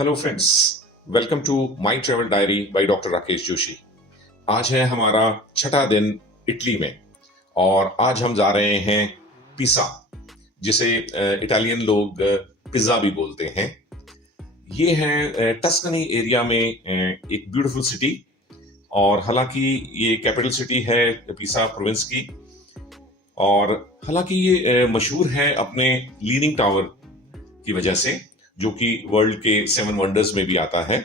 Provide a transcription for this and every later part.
Hello friends, welcome to my travel diary by doctor Rakesh Joshi. आज है हमारा छठा दिन इटली में और आज हम जा रहे हैं पिसा, जिसे इटालियन लोग पिज्जा भी बोलते हैं। ये है टस्कनी एरिया में एक ब्यूटीफुल सिटी, और हालांकि ये कैपिटल सिटी है पिसा प्रोविंस की, और हालांकि ये मशहूर है अपने लीनिंग टावर की वजह से, जो कि वर्ल्ड के 7 वंडर्स में भी आता है।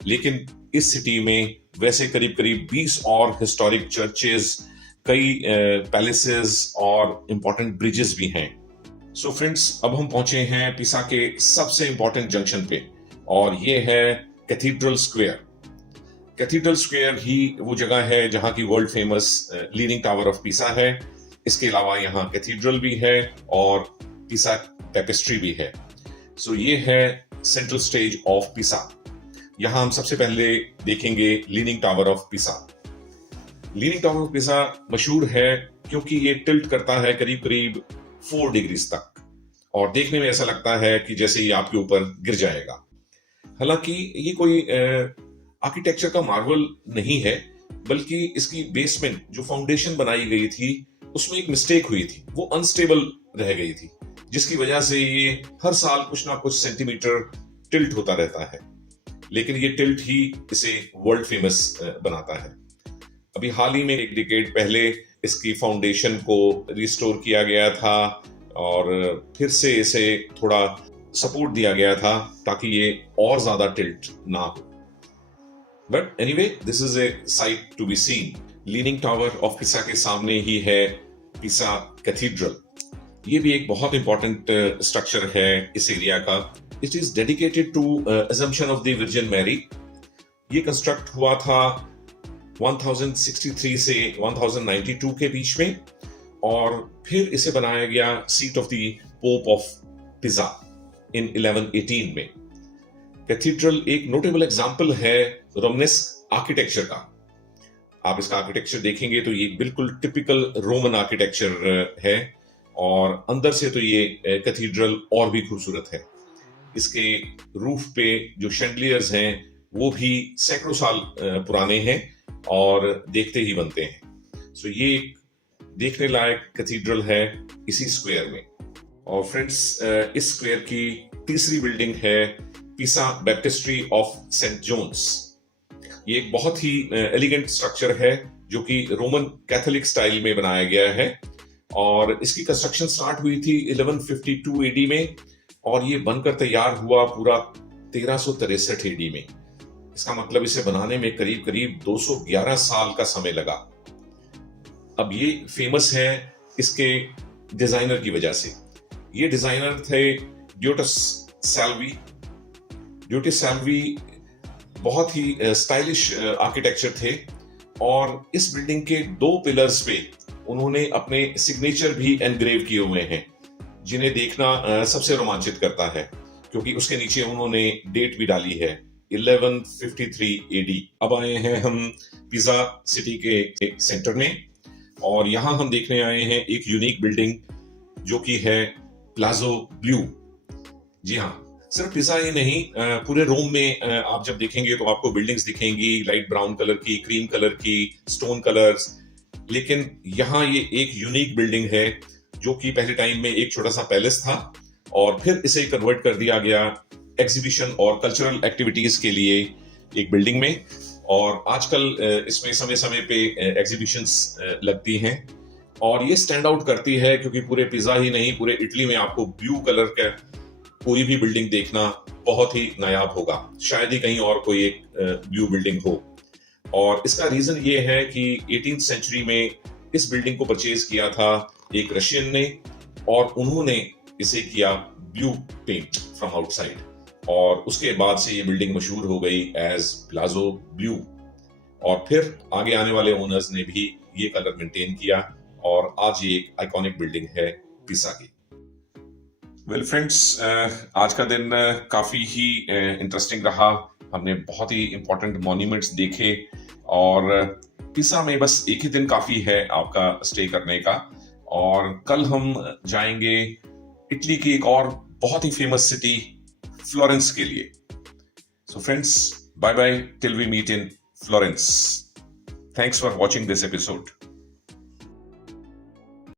लेकिन इस सिटी में वैसे करीब करीब 20 और हिस्टोरिक चर्चेस, कई पैलेसेस और इंपॉर्टेंट ब्रिजेस भी हैं। सो फ्रेंड्स, अब हम पहुंचे हैं पिसा के सबसे इंपॉर्टेंट जंक्शन पे, और ये है कैथीड्रल स्क्वायर। कैथीड्रल स्क्वायर ही वो जगह है जहां की world famous leaning tower of पिसा है। इसके अलावा यहाँ कैथीड्रल भी है और पिसा टेपेस्ट्री भी है। सो ये है सेंट्रल स्टेज ऑफ पिसा। यहां हम सबसे पहले देखेंगे लीनिंग टावर ऑफ पिसा। लीनिंग टावर ऑफ पिसा मशहूर है क्योंकि ये टिल्ट करता है करीब करीब 4 डिग्रीज तक, और देखने में ऐसा लगता है कि जैसे ये आपके ऊपर गिर जाएगा। हालांकि ये कोई आर्किटेक्चर का मार्वल नहीं है, बल्कि इसकी बेसमेंट जो फाउंडेशन बनाई गई थी उसमें एक मिस्टेक हुई थी, वो अनस्टेबल रह गई थी, जिसकी वजह से ये हर साल कुछ ना कुछ सेंटीमीटर टिल्ट होता रहता है। लेकिन ये टिल्ट ही इसे वर्ल्ड फेमस बनाता है। अभी हाल ही में एक डिकेड पहले इसकी फाउंडेशन को रिस्टोर किया गया था और फिर से इसे थोड़ा सपोर्ट दिया गया था ताकि ये और ज्यादा टिल्ट ना हो। But anyway, this is a sight to be seen. Leaning tower of Pisa के सामने ही है पिसा कैथीड्रल। ये भी एक बहुत इंपॉर्टेंट स्ट्रक्चर है इस एरिया का। It is dedicated to Assumption of the Virgin Mary. ये कंस्ट्रक्ट हुआ था 1063 से 1092 के बीच में, और फिर इसे बनाया गया seat of the pope of पिसा इन 1118 में। कैथीड्रल एक नोटेबल एग्जांपल है रोमनेस्क आर्किटेक्चर का। आप इसका आर्किटेक्चर देखेंगे तो ये बिल्कुल टिपिकल रोमन आर्किटेक्चर है, और अंदर से तो ये कैथीड्रल और भी खूबसूरत है। इसके रूफ पे जो शैंडलियर्स हैं वो भी सैकड़ों साल पुराने हैं और देखते ही बनते हैं। सो ये एक देखने लायक कैथीड्रल है इसी स्क्वायर में। और फ्रेंड्स, इस स्क्वायर की तीसरी बिल्डिंग है पिसा बैप्टिस्ट्री ऑफ सेंट जोन्स। ये एक बहुत ही एलिगेंट स्ट्रक्चर है जो कि रोमन कैथोलिक स्टाइल में बनाया गया है, और इसकी कंस्ट्रक्शन स्टार्ट हुई थी 1152 एडी में, और ये बनकर तैयार हुआ पूरा 1363 एडी में। इसका मतलब इसे बनाने में करीब करीब 211 साल का समय लगा। अब ये फेमस है इसके डिजाइनर की वजह से। ये डिजाइनर थे ड्यूटस सैल्वी। ड्यूटस सैल्वी बहुत ही स्टाइलिश आर्किटेक्चर थे, और इस बिल्डिंग के 2 पिलर्स पे उन्होंने अपने सिग्नेचर भी एनग्रेव किए हुए हैं, जिन्हें देखना सबसे रोमांचित करता है, क्योंकि उसके नीचे उन्होंने डेट भी डाली है 1153 एडी। अब आए हैं हम पिसा सिटी के एक सेंटर में, और यहां हम देखने आए हैं एक यूनिक बिल्डिंग जो कि है प्लाजो ब्लू। जी हाँ, सिर्फ पिसा ही नहीं, पूरे रोम में आप जब देखेंगे तो आपको बिल्डिंग्स दिखेंगी लाइट ब्राउन कलर की, क्रीम कलर की, स्टोन कलर्स। लेकिन यहाँ ये एक यूनिक बिल्डिंग है जो कि पहले टाइम में एक छोटा सा पैलेस था, और फिर इसे कन्वर्ट कर दिया गया एग्जीबिशन और कल्चरल एक्टिविटीज के लिए एक बिल्डिंग में। और आजकल इसमें समय समय पे एग्जीबिशंस लगती हैं, और ये स्टैंड आउट करती है क्योंकि पूरे पिज़्ज़ा ही नहीं, पूरे इटली में आपको ब्लू कलर का कोई भी बिल्डिंग देखना बहुत ही नायाब होगा। शायद ही कहीं और कोई एक ब्लू बिल्डिंग हो। और इसका रीजन ये है कि 18th सेंचुरी में इस बिल्डिंग को परचेज किया था एक रशियन ने, और उन्होंने इसे किया ब्लू पेंट फ्रॉम आउटसाइड, और उसके बाद से ये बिल्डिंग मशहूर हो गई एज प्लाजो ब्लू। और फिर आगे आने वाले ओनर्स ने भी ये कलर मेंटेन किया, और आज ये एक आइकॉनिक बिल्डिंग है पिसा की। वेल फ्रेंड्स, आज का दिन काफी ही इंटरेस्टिंग रहा। हमने बहुत ही इंपॉर्टेंट मॉन्यूमेंट्स देखे, और पिसा में बस एक ही दिन काफी है आपका स्टे करने का, और कल हम जाएंगे इटली की एक और बहुत ही फेमस सिटी फ्लोरेंस के लिए। So friends, bye bye till we meet in Florence. Thanks for watching this episode.